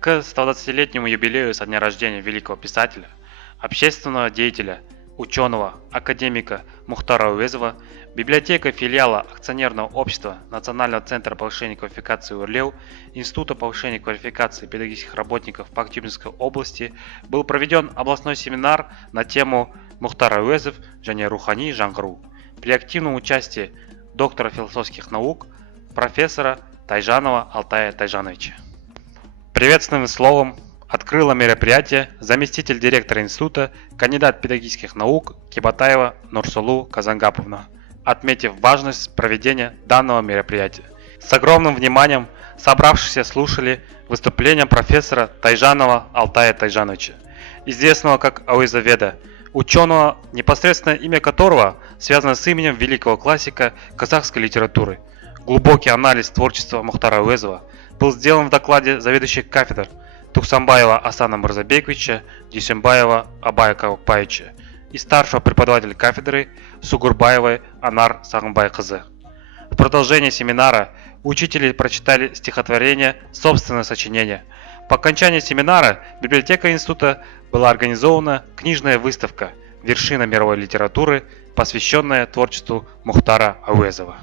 К 120-летнему юбилею со дня рождения великого писателя, общественного деятеля, ученого, академика Мухтара Ауезова библиотека филиала акционерного общества Национального центра повышения квалификации УРЛЕУ Института повышения квалификации педагогических работников по Актюбинской области был проведен областной семинар на тему Мухтар Ауезов және Рухани жаңғыру при активном участии доктора философских наук, профессора Тайжанова Алтая Тайжановича. Приветственным словом открыла мероприятие заместитель директора института, кандидат педагогических наук Кибатаева Нурсулу Казангаповна, отметив важность проведения данного мероприятия. С огромным вниманием собравшиеся слушали выступление профессора Тайжанова Алтая Тайжановича, известного как Ауезоведа, ученого, непосредственное имя которого связано с именем великого классика казахской литературы. Глубокий анализ творчества Мухтара Ауезова был сделан в докладе заведующих кафедр Тухсанбаева Асана Мырзабековича, Дюсембаева Абая Каукпаевича и старшего преподавателя кафедры Сугурбаевой Анар Сағымбайқызы. В продолжении семинара учители прочитали стихотворение «Собственное сочинение». По окончании семинара в библиотеке института была организована книжная выставка «Вершина мировой литературы», посвященная творчеству Мухтара Ауезова.